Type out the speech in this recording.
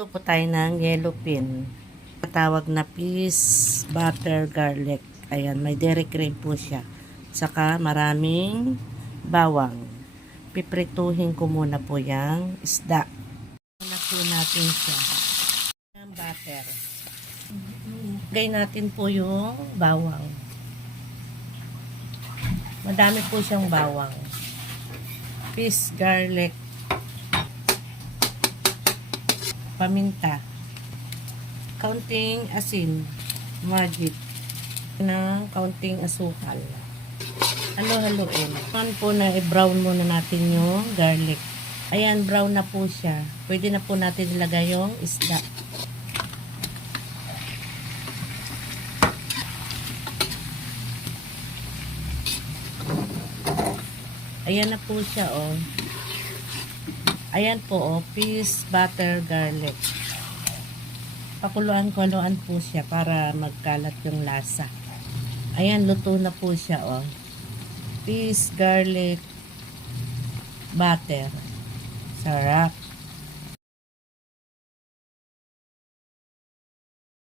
Ito po tayo ng yellow pin. Tawag na peas, butter, garlic. Ayan, may dairy cream po siya. Saka maraming bawang. Piprituhin ko muna po yung isda. Muna po natin siya. Ang butter. Lagay natin po yung bawang. Madami po siyang bawang. Peas, garlic, paminta, kaunting asin, magic, ng kaunting asukal. Halo-haloin. Pan po na i-brown muna natin yung garlic. Ayan, brown na po siya. Pwede na po natin ilagay yung isda. Ayan na po siya, oh. Ayan po, oh, peas, butter, garlic. Pakuluan-kuluan po siya para magkalat yung lasa. Ayan, luto na po siya, oh. Peas, garlic, butter. Sarap.